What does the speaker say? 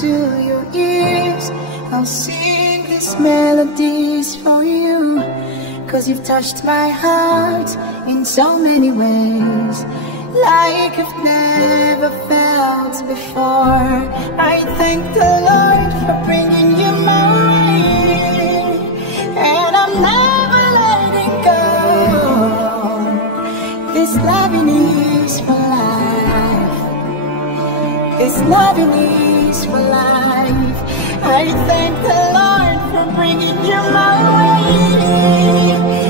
to your ears. I'll sing these melodies for you, 'cause you've touched my heart in so many ways, like I've never felt before. I thank the Lord for bringing you my way, and I'm never letting go. This loving is for life. This loving is for life. I thank the Lord for bringing you my way,